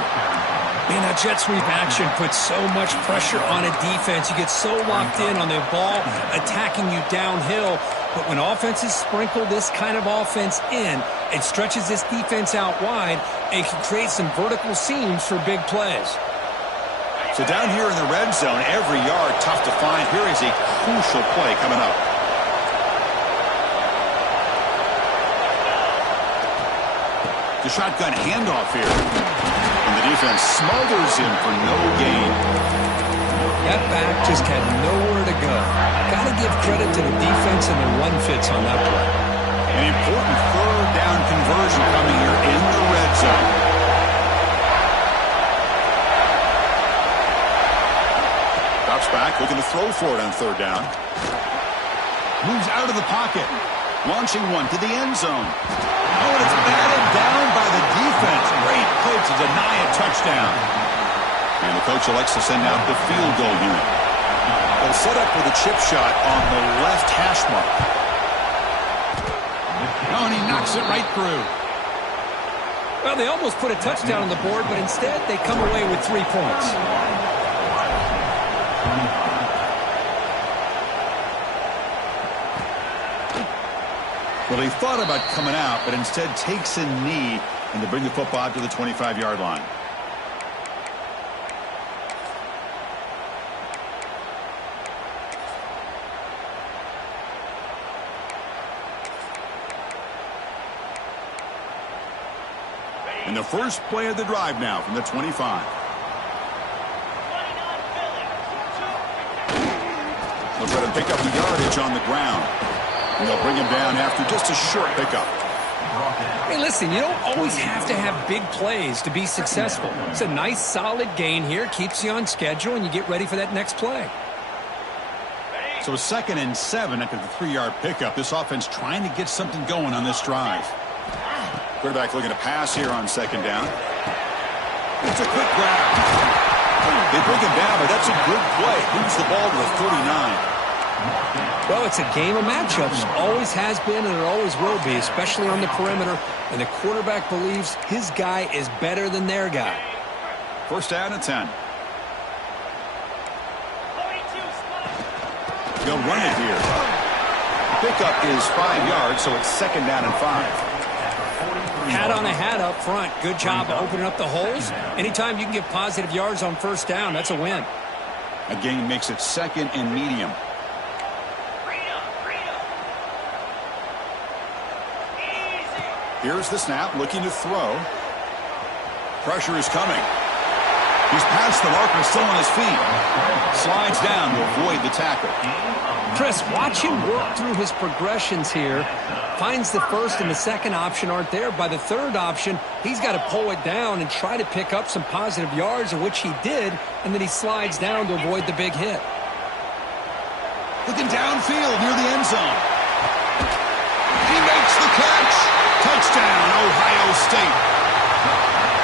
Man, that jet sweep action puts so much pressure on a defense. You get so locked in on their ball attacking you downhill. But when offenses sprinkle this kind of offense in, it stretches this defense out wide and can create some vertical seams for big plays. So down here in the red zone, every yard tough to find. Here is a crucial play coming up. The shotgun handoff here. And the defense smothers him for no gain. That back just had nowhere to go. Got to give credit to the defense and the run fits on that play. An important third down conversion coming here in the red zone. Drops back, looking to throw for it on third down. Moves out of the pocket. Launching one to the end zone. Oh, and it's batted down by the defense. Great play to deny a touchdown. And the coach elects to send out the field goal unit. They'll set up with a chip shot on the left hash mark. Oh, and he knocks it right through. Well, they almost put a touchdown on the board, but instead they come away with 3 points. Well, he thought about coming out, but instead takes a knee and to bring the football out to the 25-yard line. And the first play of the drive now from the 25. They'll try to pick up the yardage on the ground. And they'll bring him down after just a short pickup. Hey, listen, you don't always have to have big plays to be successful. It's a nice, solid gain here. Keeps you on schedule, and you get ready for that next play. So 2nd and 7 after the 3-yard pickup. This offense trying to get something going on this drive. Quarterback looking to pass here on 2nd down. It's a quick grab. They bring him down, but that's a good play. Moves the ball to the 39. Well, it's a game of matchups. Always has been, and it always will be, especially on the perimeter. And the quarterback believes his guy is better than their guy. 1st down and 10. They'll run it here. Pickup is 5 yards, so it's 2nd down and 5. Hat on a hat up front. Good job opening up the holes. Anytime you can get positive yards on 1st down, that's a win. A gain makes it 2nd and medium. Here's the snap, looking to throw. Pressure is coming. He's past the marker, still on his feet. Slides down to avoid the tackle. Chris, watch him work through his progressions here. Finds the 1st and the 2nd option aren't there. By the 3rd option, he's got to pull it down and try to pick up some positive yards, of which he did, and then he slides down to avoid the big hit. Looking downfield near the end zone. He makes the catch. Touchdown, Ohio State.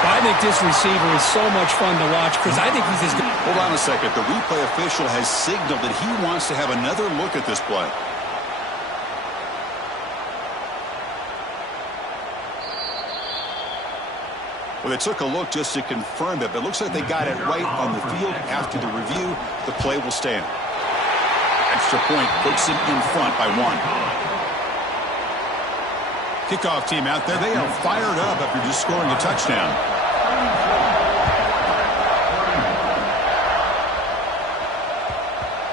I think this receiver is so much fun to watch, Chris. I think he's as good. Hold on a second. The replay official has signaled that he wants to have another look at this play. Well, they took a look just to confirm it, but it looks like they got it right on the field. After the review, the play will stand. Extra point puts him in front by 1. Kickoff team out there. They are fired up after just scoring a touchdown.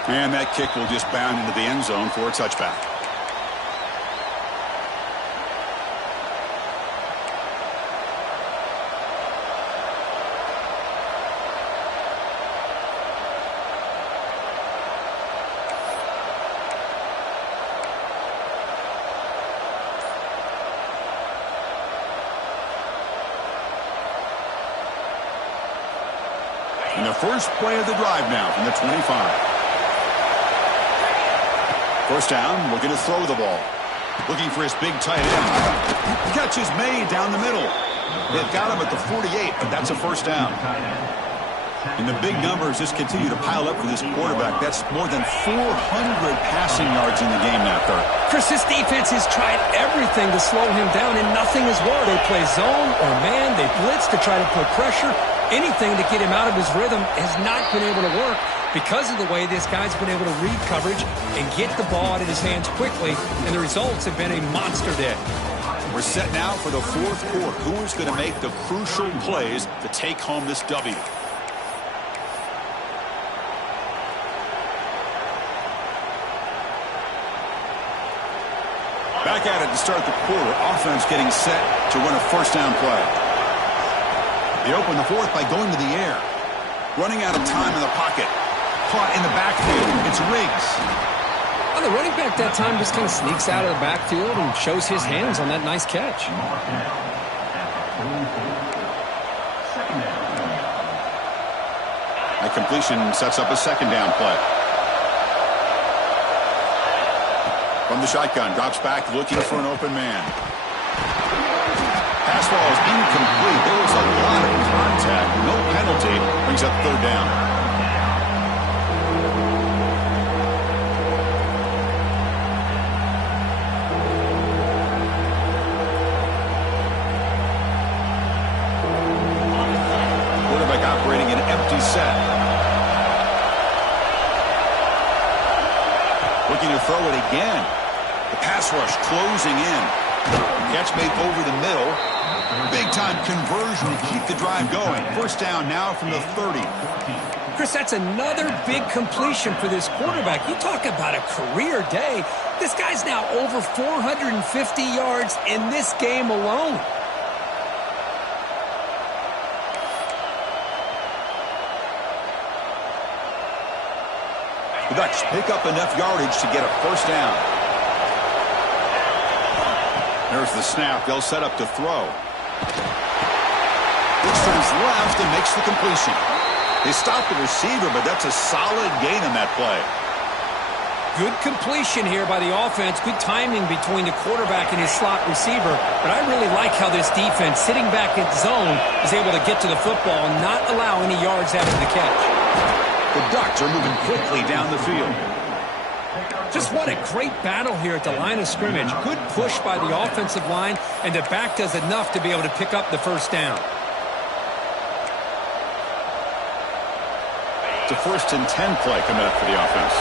And that kick will just bound into the end zone for a touchback. And the first play of the drive now from the 25. 1st down, looking to throw the ball. Looking for his big tight end. Catch is made down the middle. They've got him at the 48, but that's a 1st down. And the big numbers just continue to pile up for this quarterback. That's more than 400 passing yards in the game now, Kirk. Chris, this defense has tried everything to slow him down, and nothing has worked. They play zone or man. They blitz to try to put pressure. Anything to get him out of his rhythm has not been able to work because of the way this guy's been able to read coverage and get the ball out of his hands quickly, and the results have been a monster day. We're set now for the 4th quarter. Who is going to make the crucial plays to take home this W? Back at it to start the quarter. Offense getting set to run a 1st down play. They open the 4th by going to the air. Running out of time in the pocket. Caught in the backfield. It's Riggs. Well, the running back that time just kind of sneaks out of the backfield and shows his hands on that nice catch. That completion sets up a 2nd down play. From the shotgun, drops back looking for an open man. Pass ball is incomplete. There was a lot of contact. No penalty. Brings up 3rd down. Quarterback operating an empty set. Looking to throw it again. The pass rush closing in. Catch made over the middle. Big-time conversion to keep the drive going. First down now from the 30. Chris, that's another big completion for this quarterback. You talk about a career day. This guy's now over 450 yards in this game alone. The Ducks pick up enough yardage to get a first down. There's the snap. They'll set up to throw. Looks to his left and makes the completion. They stop the receiver, but that's a solid gain on that play. Good completion here by the offense. Good timing between the quarterback and his slot receiver. But I really like how this defense, sitting back in zone, is able to get to the football and not allow any yards after the catch. The Ducks are moving quickly down the field. Just what a great battle here at the line of scrimmage. Good push by the offensive line, and the back does enough to be able to pick up the first down. It's a 1st and 10 play coming up for the offense.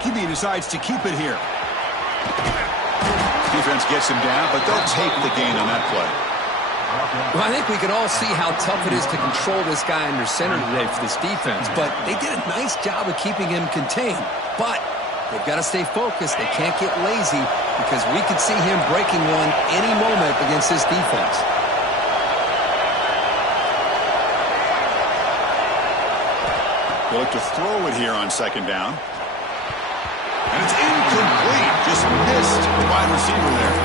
QB decides to keep it here. Defense gets him down, but they'll take the gain on that play. Well, I think we can all see how tough it is to control this guy under center today for this defense, but they did a nice job of keeping him contained. But they've got to stay focused. They can't get lazy because we could see him breaking one any moment against this defense. They'll look to throw it here on 2nd down. And it's incomplete. Just missed the wide receiver there.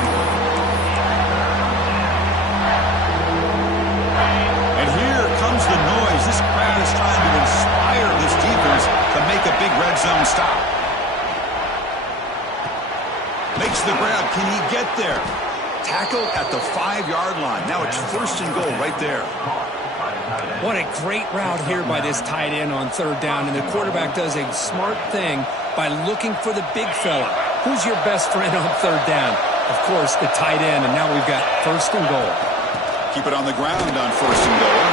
And here comes the noise. This crowd is trying to inspire this defense to make a big red zone stop. Makes the grab. Can he get there? Tackled at the 5-yard line. Now it's 1st and goal right there. What a great route here by this tight end on 3rd down, and the quarterback does a smart thing by looking for the big fella. Who's your best friend on 3rd down? Of course, the tight end, and now we've got 1st and goal. Keep it on the ground on 1st and goal.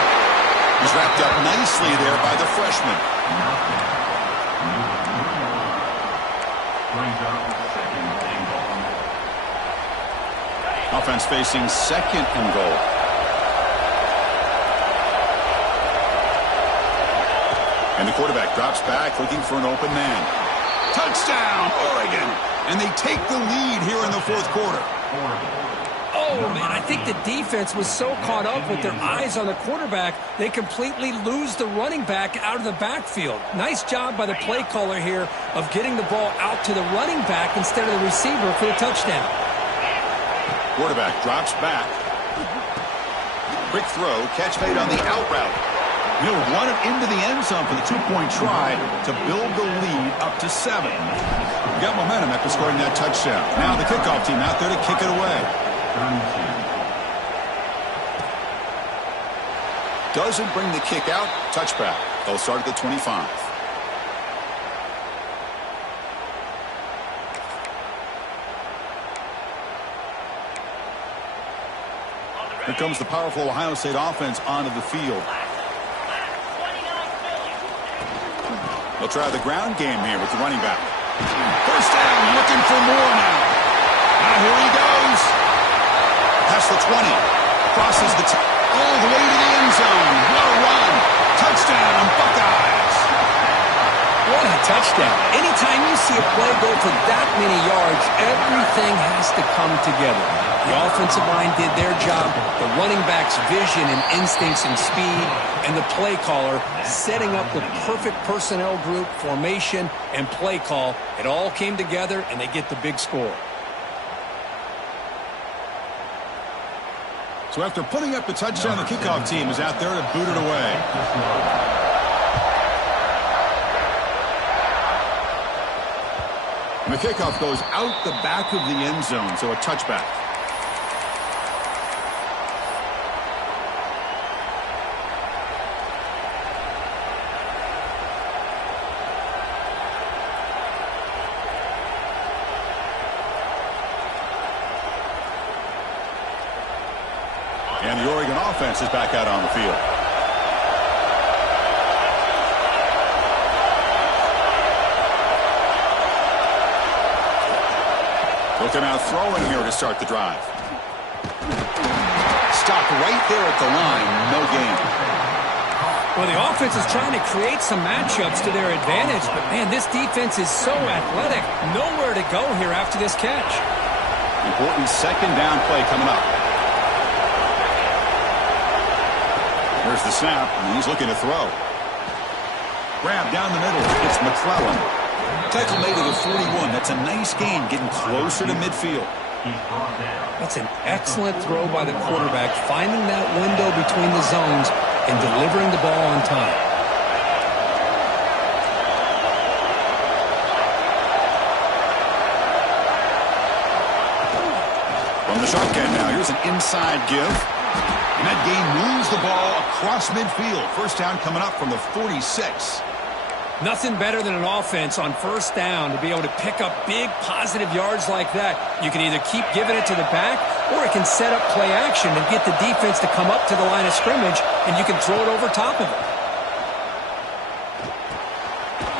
He's wrapped up nicely there by the freshman. Offense facing 2nd and goal. And the quarterback drops back looking for an open man. Touchdown, Oregon! And they take the lead here in the 4th quarter. Oh, man, I think the defense was so caught up with their eyes on the quarterback, they completely lose the running back out of the backfield. Nice job by the play caller here of getting the ball out to the running back instead of the receiver for the touchdown. Quarterback drops back. Quick throw, catch made on the out route. He'll run it into the end zone for the 2-point try to build the lead up to 7. Got momentum after scoring that touchdown. Now the kickoff team out there to kick it away. Doesn't bring the kick out. Touchback. They'll start at the 25. Here comes the powerful Ohio State offense onto the field. They'll try the ground game here with the running back. First down, looking for more now. Now here he goes. Past the 20. Crosses the all the way to the end zone. What a run. Touchdown, Buckeyes. What a touchdown. Anytime you see a play go for that many yards, everything has to come together. The offensive line did their job, the running back's vision and instincts and speed, and the play caller setting up the perfect personnel group, formation, and play call. It all came together, and they get the big score. So after putting up the touchdown, the kickoff team is out there to boot it away. And the kickoff goes out the back of the end zone, so a touchback. And the Oregon offense is back out on the field. Look, they're now throwing here to start the drive. Stopped right there at the line. No gain. Well, the offense is trying to create some matchups to their advantage, but, man, this defense is so athletic. Nowhere to go here after this catch. Important second down play coming up. There's the snap, and he's looking to throw. Grab down the middle. It's McClellan. Tackle made at the 41. That's a nice gain, getting closer to midfield. That's an excellent throw by the quarterback, finding that window between the zones and delivering the ball on time. From the shotgun now, here's an inside give. And that gain moves the ball across midfield. First down coming up from the 46. Nothing better than an offense on first down to be able to pick up big positive yards like that. You can either keep giving it to the back, or it can set up play action and get the defense to come up to the line of scrimmage, and you can throw it over top of it.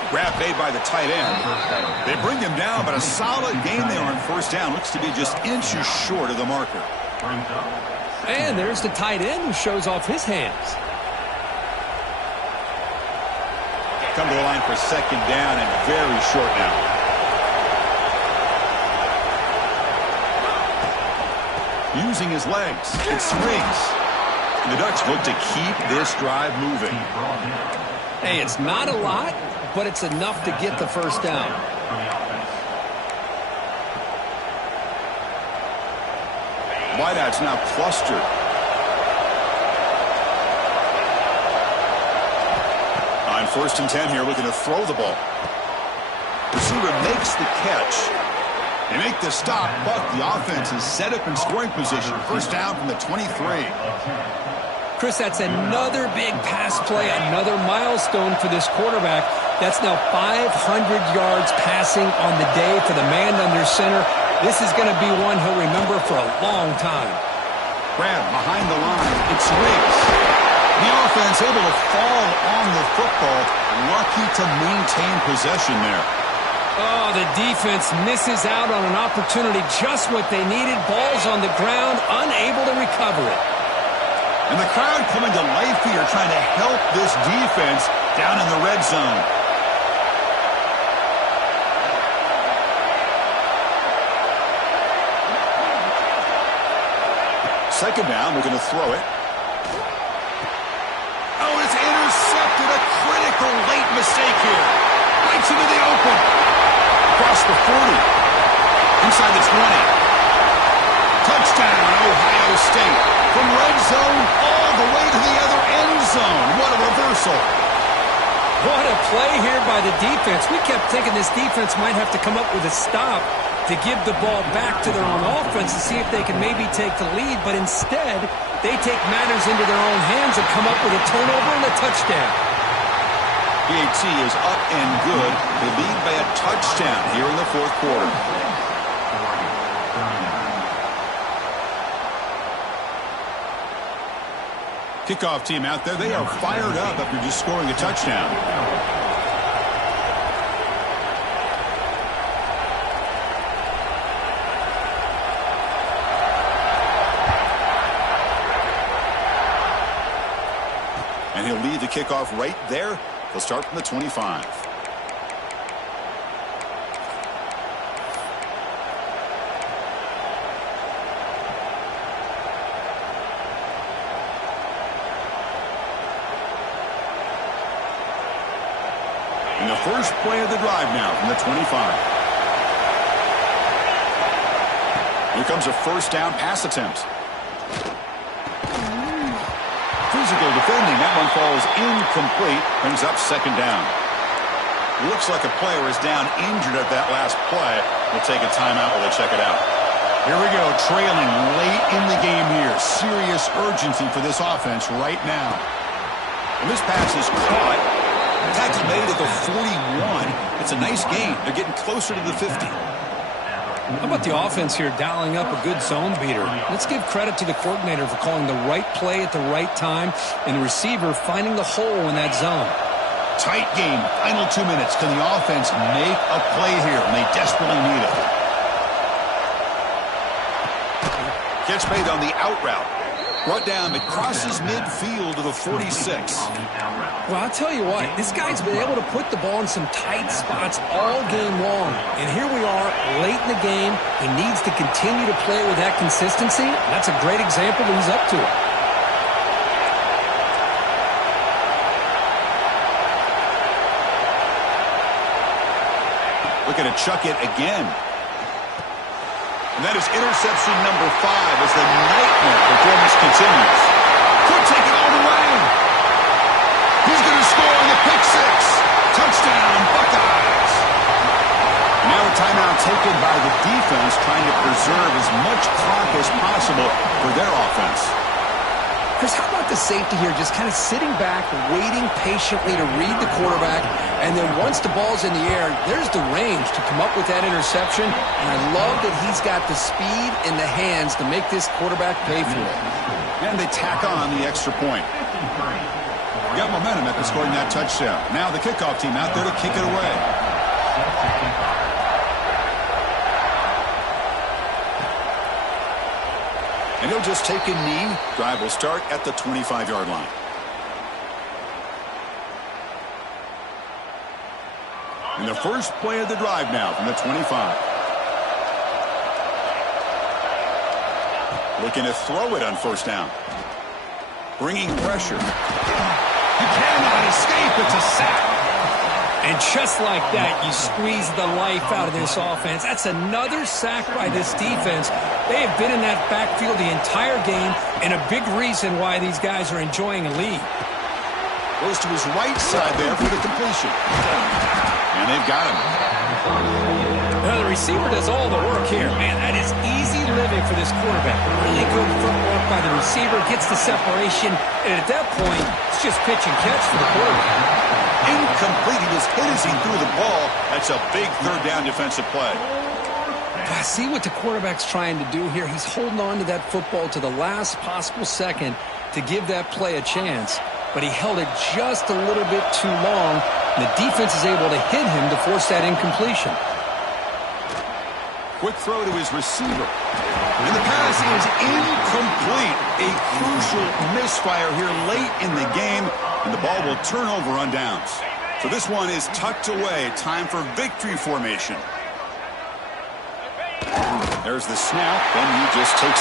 Grab made by the tight end. They bring him down, but a solid gain there on first down. Looks to be just inches short of the marker. And there's the tight end who shows off his hands. Come to the line for second down and very short now. Using his legs, it swings. And the Ducks look to keep this drive moving. Hey, it's not a lot, but it's enough to get the first down. Wideouts now clustered. On 1st and 10 here, looking to throw the ball. Receiver makes the catch. They make the stop, but the offense is set up in scoring position. First down from the 23. Chris, that's another big pass play, another milestone for this quarterback. That's now 500 yards passing on the day for the man under center. This is going to be one he'll remember for a long time. Grab behind the line. It swings. The offense able to fall on the football. Lucky to maintain possession there. Oh, the defense misses out on an opportunity, just what they needed. Ball's on the ground, unable to recover it. And the crowd coming to life here, trying to help this defense down in the red zone. Second down, looking to throw it. Oh, it's intercepted. A critical late mistake here. Right into the open. Across the 40. Inside the 20. Touchdown, Ohio State. From red zone all the way to the other end zone. What a reversal. What a play here by the defense. We kept thinking this defense might have to come up with a stop to give the ball back to their own offense to see if they can maybe take the lead, but instead they take matters into their own hands and come up with a turnover and a touchdown. PAT is up and good. They lead by a touchdown here in the fourth quarter. Kickoff team out there, they are fired up after just scoring a touchdown. And he'll lead the kickoff right there. He'll start from the 25. And the first play of the drive now from the 25. Here comes a first down pass attempt. Physical defending. That one falls incomplete. Brings up second down. Looks like a player is down injured at that last play. We'll take a timeout while they check it out. Here we go. Trailing late in the game here. Serious urgency for this offense right now. And this pass is caught. Tackle made at the 41. It's a nice gain. They're getting closer to the 50. How about the offense here dialing up a good zone beater? Let's give credit to the coordinator for calling the right play at the right time and the receiver finding the hole in that zone. Tight game. Final 2 minutes. Can the offense make a play here? And they desperately need it. Catch made on the out route. Brought down. It crosses midfield to the 46. Well, I'll tell you what. This guy's been able to put the ball in some tight spots all game long. And here we are late in the game. He needs to continue to play with that consistency. That's a great example that he's up to it. Looking to chuck it again. And that is interception number 5 as the nightmare performance continues. Could take it all the way. He's going to score on the pick 6. Touchdown, Buckeyes. And now a timeout taken by the defense trying to preserve as much clock as possible for their offense. Chris, how about the safety here just kind of sitting back, waiting patiently to read the quarterback, and then once the ball's in the air, there's the range to come up with that interception, and I love that he's got the speed and the hands to make this quarterback pay for it. And they tack on the extra point. Got momentum after scoring that touchdown. Now the kickoff team out there to kick it away. And he'll just take a knee. Drive will start at the 25-yard line. And the first play of the drive now from the 25. Looking to throw it on first down. Bringing pressure. He cannot escape. It's a sack. And just like that, you squeeze the life out of this offense. That's another sack by this defense. They have been in that backfield the entire game, and a big reason why these guys are enjoying a lead. Goes to his right side there for the completion. And they've got him. Now, the receiver does all the work here. Man, that is easy living for this quarterback. Really good footwork by the receiver, gets the separation, and at that point, it's just pitch and catch for the quarterback. Incomplete. He was hit as he threw the ball. That's a big third down defensive play. I see what the quarterback's trying to do here. He's holding on to that football to the last possible second to give that play a chance. But he held it just a little bit too long. And the defense is able to hit him to force that incompletion. Quick throw to his receiver. And the pass is incomplete. A crucial misfire here late in the game. And the ball will turn over on downs. So this one is tucked away. Time for victory formation. There's the snap. Then he just takes